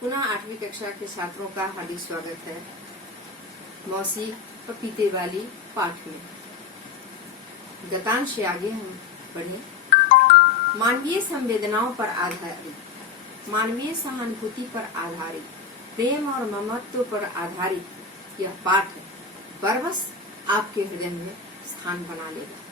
पुनः 8वीं कक्षा के छात्रों का हार्दिक स्वागत है मौसी पपीते वाली पाठ में। गतांश से आगे हम पढ़े। मानवीय संवेदनाओं पर आधारित, मानवीय सहानुभूति पर आधारित, प्रेम और ममत्व पर आधारित यह पाठ बरबस आपके हृदय में स्थान बना लेगा।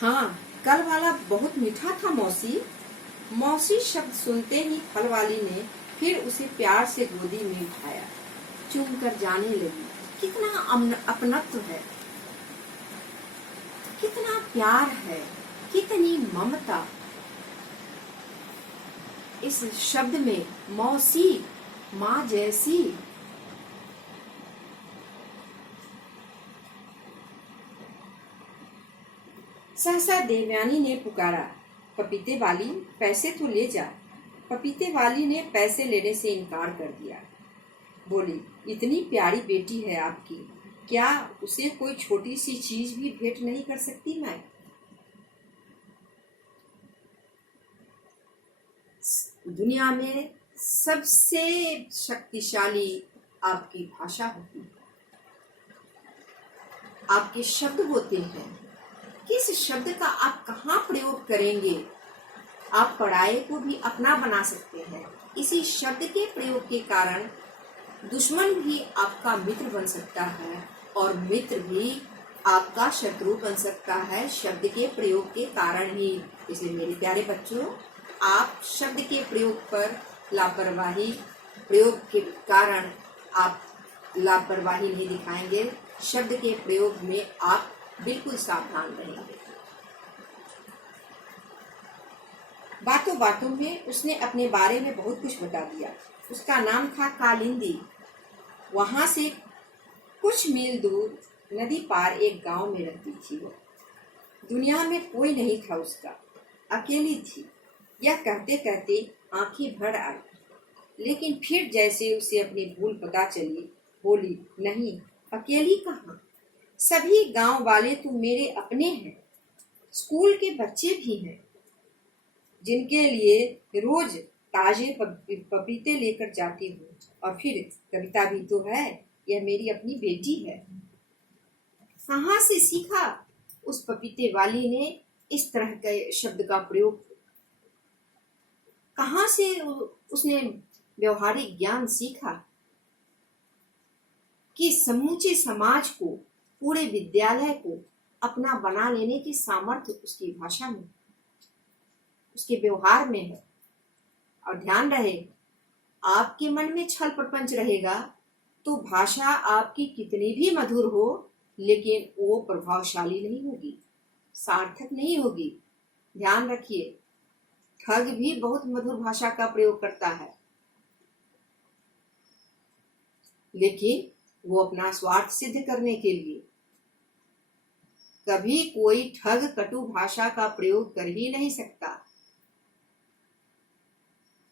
हाँ, कल वाला बहुत मीठा था मौसी। मौसी शब्द सुनते ही फल वाली ने फिर उसे प्यार से गोदी में उठाया, चूम कर जाने लगी। कितना अपनत्व है, कितना प्यार है, कितनी ममता इस शब्द में। मौसी, माँ जैसी। सहसा देवयानी ने पुकारा, पपीते वाली पैसे तो ले जा। पपीते वाली ने पैसे लेने से इनकार कर दिया। बोली, इतनी प्यारी बेटी है आपकी, क्या उसे कोई छोटी सी चीज भी भेंट नहीं कर सकती मैं? दुनिया में सबसे शक्तिशाली आपकी भाषा होती है, आपके शब्द होते हैं। किस शब्द का आप कहाँ प्रयोग करेंगे? आप पराये को भी अपना बना सकते हैं। इसी शब्द के प्रयोग के कारण दुश्मन भी आपका मित्र बन सकता है और मित्र भी आपका शत्रु बन सकता है, शब्द के प्रयोग के कारण ही। इसलिए मेरे प्यारे बच्चों, आप शब्द के प्रयोग पर लापरवाही, प्रयोग के कारण आप लापरवाही नहीं दिखाएंगे। शब्द के प्रयोग में आप बिल्कुल सावधान रहेंगे। बातों बातों में उसने अपने बारे में बहुत कुछ बता दिया। उसका नाम था कालिंदी। वहां से कुछ मील दूर नदी पार एक गांव में रहती थी वो। दुनिया में कोई नहीं था उसका, अकेली थी। यह कहते कहते आंखें भर आई, लेकिन फिर जैसे उसे अपनी भूल पता चली, बोली, नहीं, अकेली कहाँ, सभी गांव वाले तो मेरे अपने हैं। स्कूल के बच्चे भी हैं, जिनके लिए रोज ताजे पपीते लेकर जाती हूँ। और फिर कविता भी तो है, यह मेरी अपनी बेटी है। कहाँ से सीखा उस पपीते वाली ने इस तरह के शब्द का प्रयोग? कहाँ से उसने व्यवहारिक ज्ञान सीखा कि समूचे समाज को, पूरे विद्यालय को अपना बना लेने की सामर्थ्य उसकी भाषा में, उसके व्यवहार में है। और ध्यान रहे, आपके मन में छल प्रपंच रहेगा तो भाषा आपकी कितनी भी मधुर हो, लेकिन वो प्रभावशाली नहीं होगी, सार्थक नहीं होगी। ध्यान रखिए, ठग भी बहुत मधुर भाषा का प्रयोग करता है, लेकिन वो अपना स्वार्थ सिद्ध करने के लिए। कभी कोई ठग कटु भाषा का प्रयोग कर ही नहीं सकता।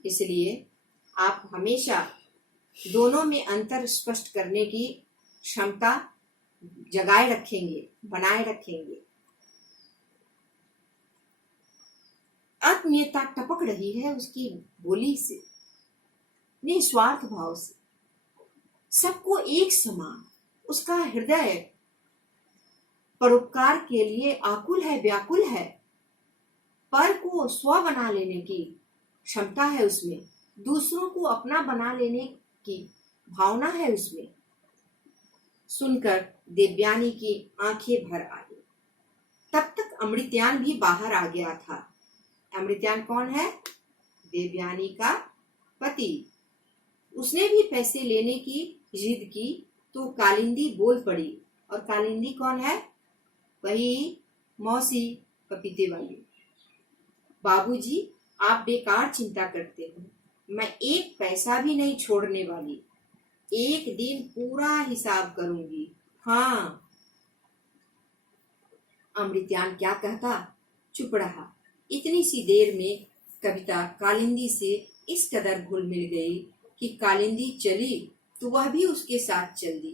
इसलिए आप हमेशा दोनों में अंतर स्पष्ट करने की क्षमता जगाए रखेंगे, बनाए रखेंगे। आत्मीयता टपक रही है उसकी बोली से, निस्वार्थ भाव से, सबको एक समान। उसका हृदय परोपकार के लिए आकुल है, व्याकुल है। पर को स्व बना लेने की क्षमता है उसमें, दूसरों को अपना बना लेने की भावना है उसमें। सुनकर देवयानी की आंखें भर आई। तब तक अमृत्यान भी बाहर आ गया था। अमृत्यान कौन है? देवयानी का पति। उसने भी पैसे लेने की जिद की तो कालिंदी बोल पड़ी। और कालिंदी कौन है? वही मौसी पपीते वाली। बाबूजी, आप बेकार चिंता करते हो, मैं एक पैसा भी नहीं छोड़ने वाली। एक दिन पूरा हिसाब करूंगी। हाँ। अमृत्यान क्या कहता, चुप रहा। इतनी सी देर में कविता कालिंदी से इस कदर घुल मिल गई कि कालिंदी चली तो वह भी उसके साथ चल दी।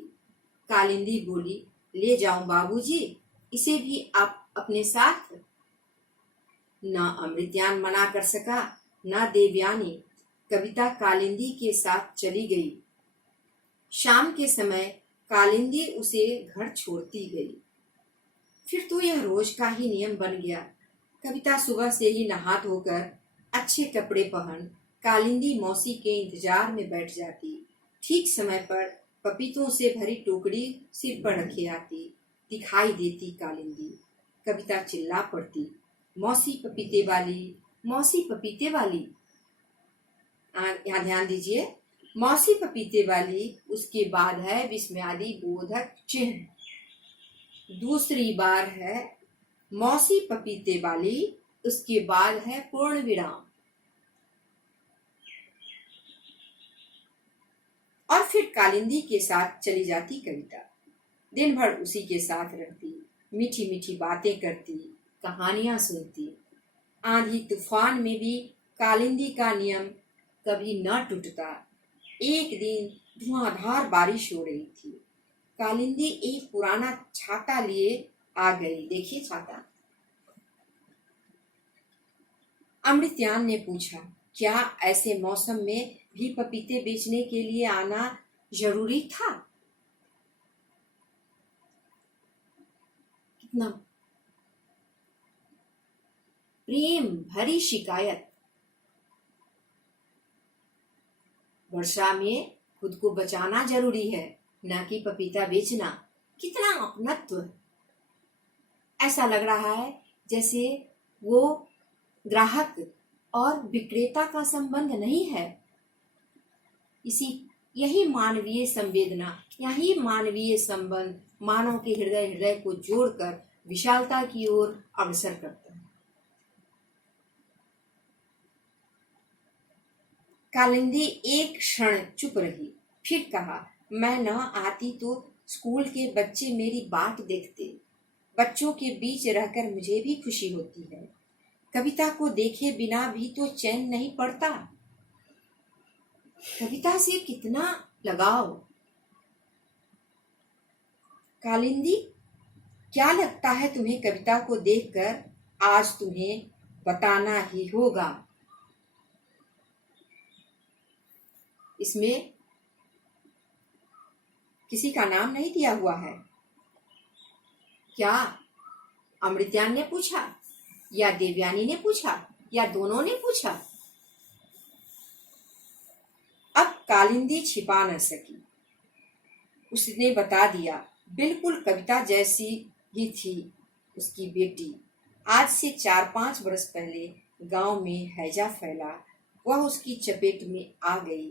कालिंदी बोली, ले जाऊं बाबूजी, इसे भी आप अपने साथ? ना अमृत्यान मना कर सका, ना देवयानी। कविता कालिंदी के साथ चली गई। शाम के समय कालिंदी उसे घर छोड़ती गई। फिर तो यह रोज का ही नियम बन गया। कविता सुबह से ही नहा धोकर अच्छे कपड़े पहन कालिंदी मौसी के इंतजार में बैठ जाती। ठीक समय पर पपीतों से भरी टोकरी सिर पर रखे आती। दिखाई देती कालिंदी। कविता चिल्ला पड़ती, मौसी पपीते वाली, मौसी पपीते वाली। यहाँ ध्यान दीजिए, मौसी पपीते वाली, उसके बाद है विस्मयादि बोधक चिन्ह। दूसरी बार है मौसी पपीते वाली, उसके बाद है पूर्ण विराम। और फिर कालिंदी के साथ चली जाती कविता। दिन भर उसी के साथ रहती, मीठी मीठी बातें करती, कहानियां सुनती। आंधी तूफान में भी कालिंदी का नियम कभी न टूटता। एक दिन धुआंधार बारिश हो रही थी। कालिंदी एक पुराना छाता लिए आ गई। देखिए छाता। अमृत्यान ने पूछा, क्या ऐसे मौसम में भी पपीते बेचने के लिए आना जरूरी था? कितना प्रेम भरी शिकायत। वर्षा में खुद को बचाना जरूरी है, न कि पपीता बेचना। कितना अपनत्व। ऐसा लग रहा है जैसे वो ग्राहक और विक्रेता का संबंध नहीं है। यही मानवीय संवेदना, यही मानवीय संबंध मानव के हृदय को जोड़कर विशालता की ओर अग्रसर करता है। कालिंदी एक क्षण चुप रही, फिर कहा, मैं न आती तो स्कूल के बच्चे मेरी बाट देखते। बच्चों के बीच रहकर मुझे भी खुशी होती है। कविता को देखे बिना भी तो चैन नहीं पड़ता। कविता से कितना लगाव। कालिंदी, क्या लगता है तुम्हें कविता को देखकर? आज तुम्हें बताना ही होगा। इसमें किसी का नाम नहीं दिया हुआ है। क्या अमृत्यान ने पूछा, या देवयानी ने पूछा, या दोनों ने पूछा? अब कालिंदी छिपा न सकी। उसने बता दिया, बिल्कुल कविता जैसी ही थी उसकी बेटी। आज से 4-5 वर्ष पहले गांव में हैजा फैला, वह उसकी चपेट में आ गई।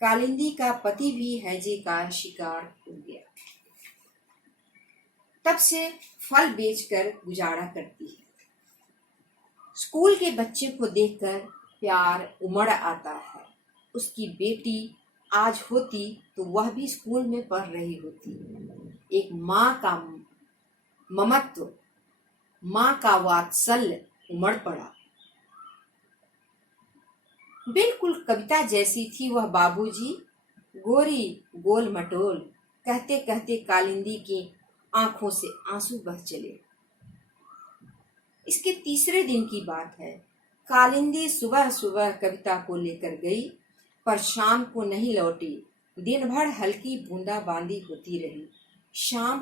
कालिंदी का पति भी हैजे का शिकार हो गया। तब से फल बेचकर गुजारा करती है। स्कूल के बच्चे को देखकर प्यार उमड़ आता है। उसकी बेटी आज होती तो वह भी स्कूल में पढ़ रही होती। एक माँ का ममत्व, माँ का वात्सल्य उमड़ पड़ा। बिल्कुल कविता जैसी थी वह बाबूजी, गोरी गोल मटोल। कहते कहते कालिंदी की आंखों से आंसू बह चले। इसके तीसरे दिन की बात है। कालिंदी सुबह सुबह कविता को लेकर गई, पर शाम को नहीं लौटी। दिन भर हल्की बूंदाबांदी होती रही। शाम